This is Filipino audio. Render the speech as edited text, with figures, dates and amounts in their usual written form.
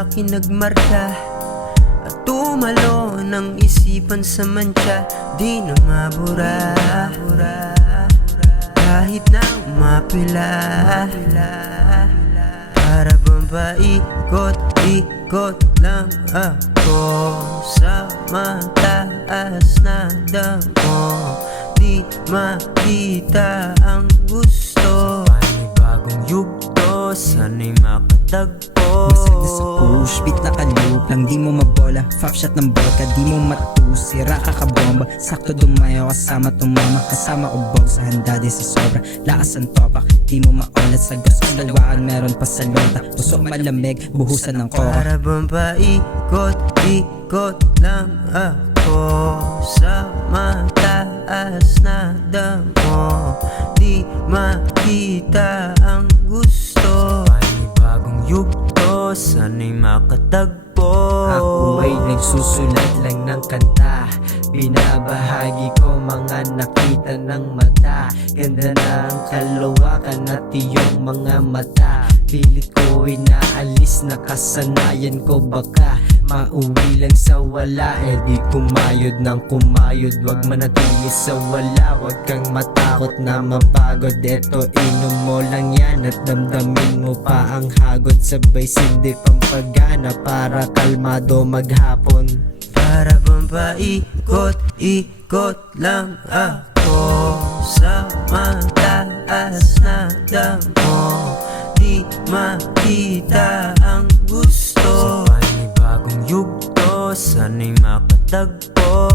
akin nagmarka at tumalo ng isipan sa mantsa. Di na mabura kahit na umapila. Para bang paikot-ikot lang ako sa mataas na damo. Di makita ang gusto. Panibagong yugto, sana'y makatagpo. Basag na sa push, beat na kalup lang, di mo mabola. Fap shot ng vodka, di mo matus. Sira ka kabomba, sakto dumayo kasama tumama. Kasama ubog sa handa di sa sobra. Lakas ang topak, di mo maulat. Sa gas kong dalawaan, meron pa sa lonta. Pusok malamig, buhusan ng coca. Para bang paikot-ikot lang ako sa mataas na damo. Di makita ang gusto. Panibagong yugto, sana'y makatagpo. Ako ay nagsusulat lang ng kanta, binabahagi ko mga nakita ng mata. Ganda na ang kalawakan at iyong mga mata. Pilit ko inaalis, nakasanayan ko baka mauwi lang sa wala. Di kumayod ng kumayod, wag manatili sa wala. Wag kang matakot na mapagod, eto inom mo lang yan at damdamin mo pa ang hagod. Sabay sindi pampagana para kalmado maghapon. Para bang paikot-ikot lang ako sa mataas na damo. Di makita ang gusto. Sa panibagong yugto, sana'y makatagpo.